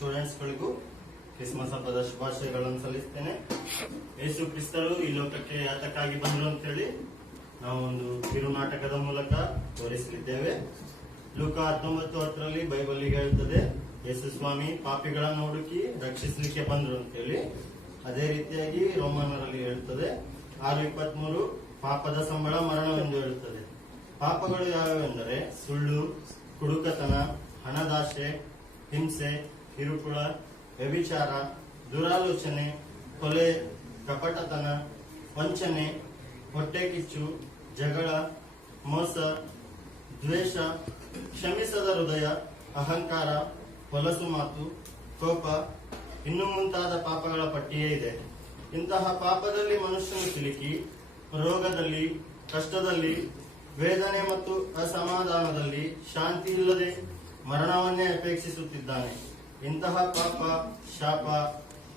ಸ್ಟೂಡೆಂಟ್ಸ್ಗಳಿಗೂ Christmas ಹಬ್ಬದ ಶುಭಾಶಯಗಳನ್ನು ಸಲ್ಲಿಸ್ತೇನೆ. ಯೇಸು ಕ್ರಿಸ್ತರು ಈ ಲೋಕಕ್ಕೆ ಯಾತಕ್ಕಾಗಿ ಬಂದರು ಅಂತೇಳಿ ನಾವು ಒಂದು ಕಿರುನಾಟಕದ ಮೂಲಕ ತೋರಿಸಲಿದ್ದೇವೆ. ಲೋಕ ಹತ್ತೊಂಬತ್ತು ಹತ್ತರಲ್ಲಿ ಬೈಬಲ್ ಹೇಳ್ತದೆ, ಯೇಸು ಸ್ವಾಮಿ ಪಾಪಿಗಳನ್ನು ಹುಡುಕಿ ರಕ್ಷಿಸಲಿಕ್ಕೆ ಬಂದರು ಅಂತೇಳಿ. ಅದೇ ರೀತಿಯಾಗಿ ರೋಮನರಲ್ಲಿ ಹೇಳ್ತದೆ, ಆರು ಇಪ್ಪತ್ಮೂರು ಪಾಪದ ಸಂಬಳ ಮರಣವೆಂದು ಹೇಳುತ್ತದೆ ಪಾಪಗಳು ಯಾವ್ಯಾವೆಂದರೆ ಸುಳ್ಳು, ಕುಡುಕತನ ಹಣದಾಶೆ ಹಿಂಸೆ ಕಿರುಕುಳ, ವ್ಯಭಿಚಾರ, ದುರಾಲೋಚನೆ, ಕೊಲೆ, ಕಪಟತನ, ವಂಚನೆ ಹೊಟ್ಟೆಕಿಚ್ಚು ಜಗಳ, ಮೋಸ, ದ್ವೇಷ, ಕ್ಷಮಿಸದ ಹೃದಯ, ಅಹಂಕಾರ, ಹೊಲಸು ಮಾತು, ಕೋಪ, ಇನ್ನು ಮುಂತಾದ ಪಾಪಗಳ ಪಟ್ಟಿಯೇ ಇದೆ. ಇಂತಹ ಪಾಪದಲ್ಲಿ ಮನುಷ್ಯನು ಸಿಲುಕಿ, ರೋಗದಲ್ಲಿ, ಕಷ್ಟದಲ್ಲಿ, ವೇದನೆ ಮತ್ತು ಅಸಮಾಧಾನದಲ್ಲಿ ಶಾಂತಿ ಇಲ್ಲದೆ ಮರಣವನ್ನೇ ಅಪೇಕ್ಷಿಸುತ್ತಿದ್ದಾನೆ. ಇಂತಹ ಪಾಪ, ಶಾಪ,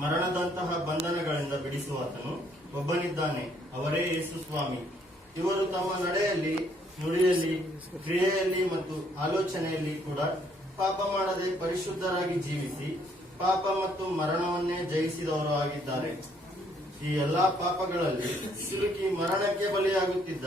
ಮರಣದಂತಹ ಬಂಧನಗಳಿಂದ ಬಿಡಿಸುವತನು ಒಬ್ಬನಿದ್ದಾನೆ, ಅವರೇ ಯೇಸು ಸ್ವಾಮಿ. ಇವರು ತಮ್ಮ ನಡೆಯಲ್ಲಿ, ನುಡಿಯಲ್ಲಿ, ಕ್ರಿಯೆಯಲ್ಲಿ ಮತ್ತು ಆಲೋಚನೆಯಲ್ಲಿ ಕೂಡ ಪಾಪ ಮಾಡದೆ ಪರಿಶುದ್ಧರಾಗಿ ಜೀವಿಸಿ, ಪಾಪ ಮತ್ತು ಮರಣವನ್ನೇ ಜಯಿಸಿದವರು ಆಗಿದ್ದಾರೆ. ಈ ಎಲ್ಲಾ ಪಾಪಗಳಲ್ಲಿ ಸಿಲುಕಿ ಮರಣಕ್ಕೆ ಬಲಿಯಾಗುತ್ತಿದ್ದ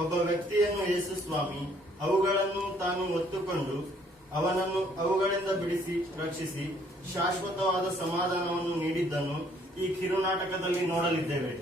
ಒಬ್ಬ ವ್ಯಕ್ತಿಯನ್ನು ಯೇಸು ಸ್ವಾಮಿ, ಅವುಗಳನ್ನು ತಾನು ಒತ್ತುಕೊಂಡು ಅವನನ್ನು ಅವುಗಳಿಂದ ಬಿಡಿಸಿ ರಕ್ಷಿಸಿ ಶಾಶ್ವತವಾದ ಸಮಾಧಾನವನ್ನು ನೀಡಿದ್ದನ್ನು ಈ ಕಿರುನಾಟಕದಲ್ಲಿ ನೋಡಲಿದ್ದೇವೆ.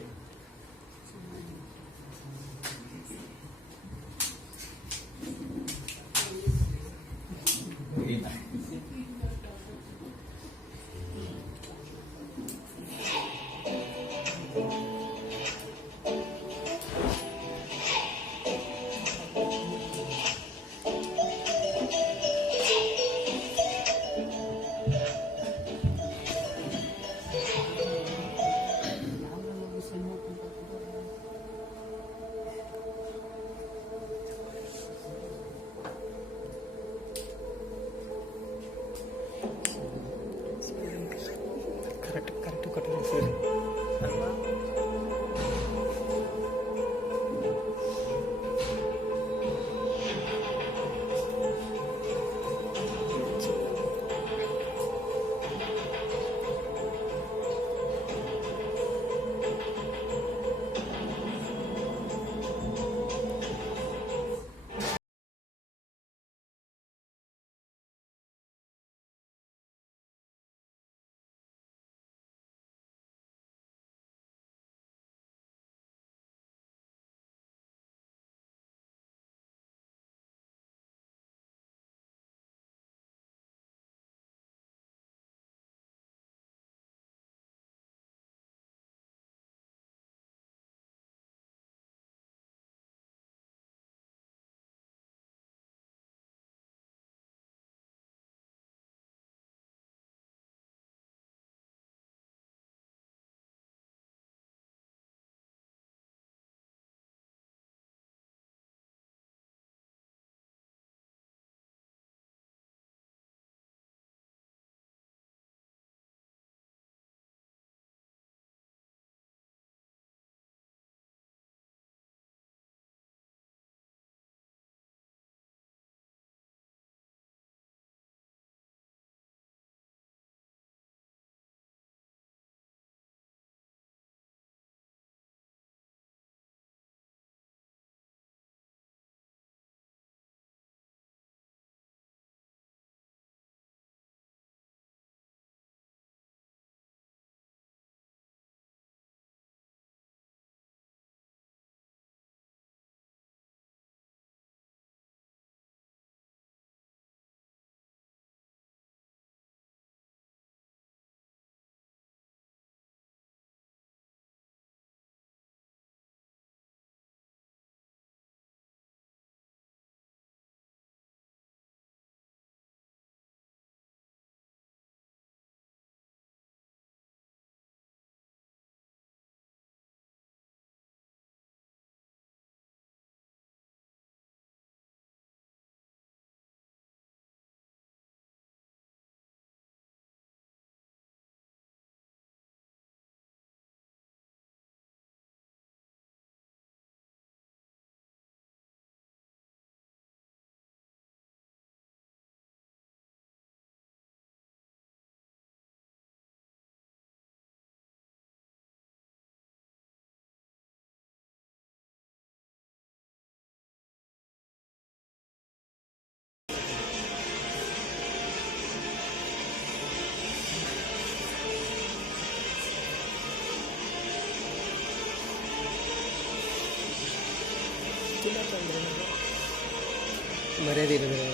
ধীরে ধীরে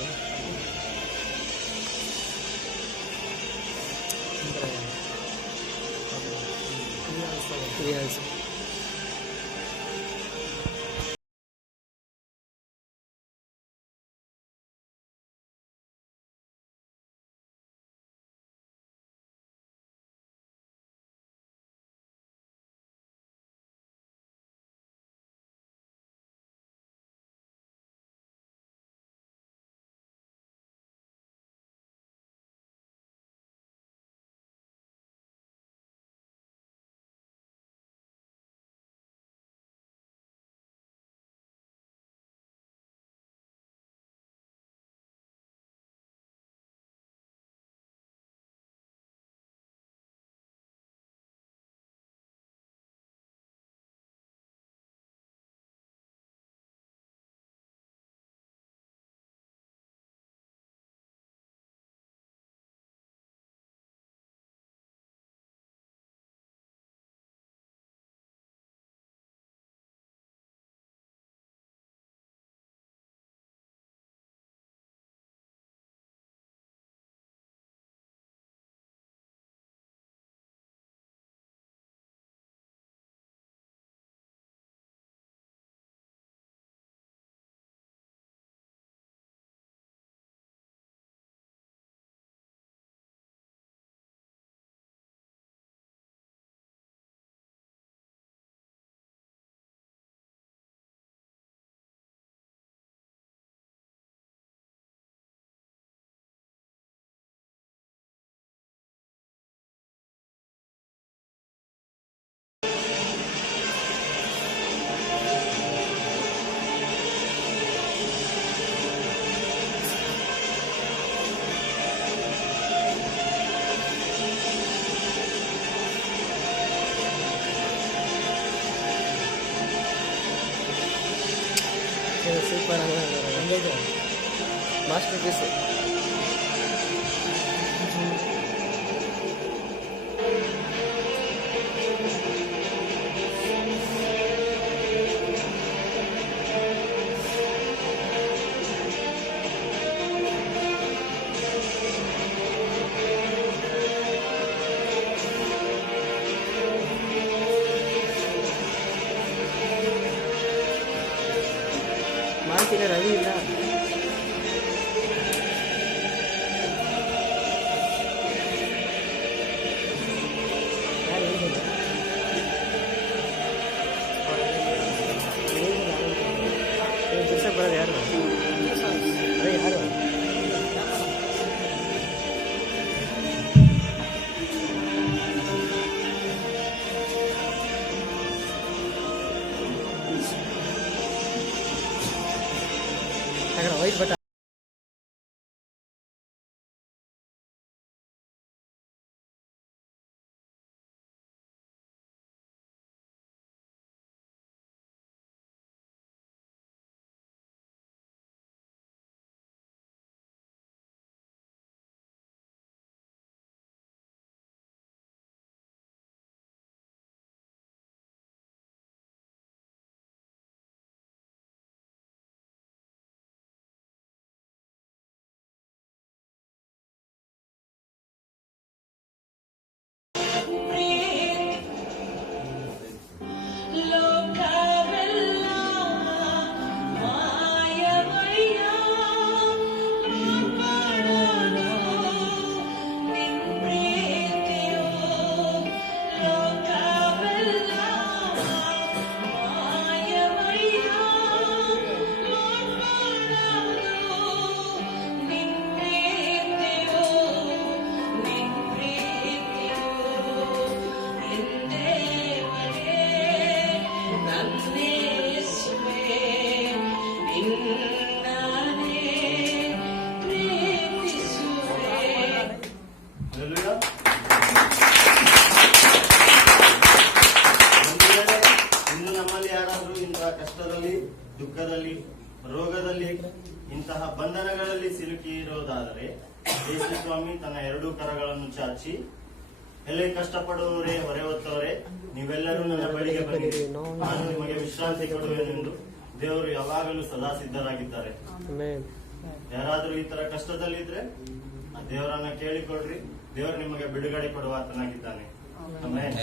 Yeah, ಮಾಸ್ಟರ್ ಪೀಸ್ Gravina. ಸಿಲುಕಿ ಇರೋದಾದರೆ ಸ್ವಾಮಿ ತನ್ನ ಎರಡೂ ಕರಗಳನ್ನು ಚಾಚಿ ಎಲ್ಲಿ ಕಷ್ಟಪಡುವವರೇ ಹೊರೆ ಹೊತ್ತವರೇ ನೀವೆಲ್ಲರೂ ನನ್ನ ಬಳಿಗೆ ಬನ್ನಿರಿ ನಾನು ನಿಮಗೆ ವಿಶ್ರಾಂತಿ ಕೊಡುವೆನೆಂದು ದೇವರು ಯಾವಾಗಲೂ ಸದಾ ಸಿದ್ಧರಾಗಿದ್ದಾರೆ. ಯಾರಾದರೂ ಯಾರಾದ್ರೂ ಈ ತರ ಕಷ್ಟದಲ್ಲಿದ್ರೆ ಆ ದೇವರನ್ನ ಕೇಳಿಕೊಡ್ರಿ ದೇವರು ನಿಮಗೆ ಬಿಡುಗಡೆ ಕೊಡುವ ಆತನಾಗಿದ್ದಾನೆ. ಆಮೇಲೆ